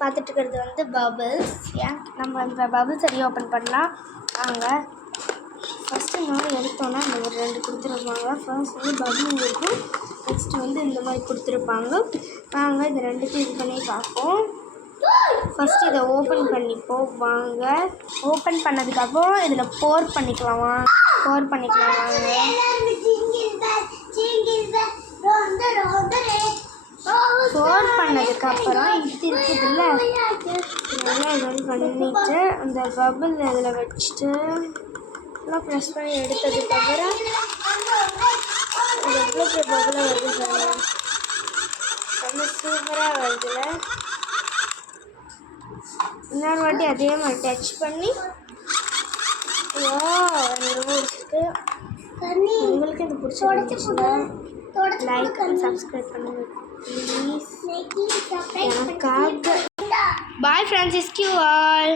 பார்த்துட்டு இருக்கிறது வந்து பபிள்ஸ். ஏன் நம்ம இந்த பபிள்ஸ் ரீஓப்பன் பண்ணலாம் வாங்க. ஃபஸ்ட்டு மாதிரி எடுத்தோன்னா இந்த ஒரு 2 கொடுத்துருப்பாங்க. ஃபர்ஸ்ட் வந்து பபிள் இருக்கும், நெக்ஸ்ட்டு வந்து இந்த மாதிரி கொடுத்துருப்பாங்க. வாங்க இது 2த்தையும் இது பண்ணி பார்ப்போம். ஃபஸ்ட்டு இதை ஓப்பன் பண்ணிப்போம் வாங்க. ஓப்பன் பண்ணதுக்கப்புறம் இதில் போர் பண்ணிக்கலாம் வாங்க. போர் பண்ணதுக்கப்புறம் இது இருக்குதுல்ல, நல்லா இது பண்ணிவிட்டு அந்த பபிள் இதில் வச்சுட்டு நல்லா ப்ரெஸ் பண்ணி எடுத்ததுக்கப்புறம் அது எவ்வளோ பபிளாக வருது சார், ரொம்ப சூப்பராக வருதுல்ல. இன்னொரு வாட்டி அதே மாதிரி டச் பண்ணி இருக்குது. உங்களுக்கு இது பிடிச்சிருந்துச்சுன்னா லைக் அண்ட் சப்ஸ்கிரைப் பண்ணுங்க ப்ளீஸ். எனக்காக பாய் ஃப்ரெண்ட்ஸ், யூ ஆல்.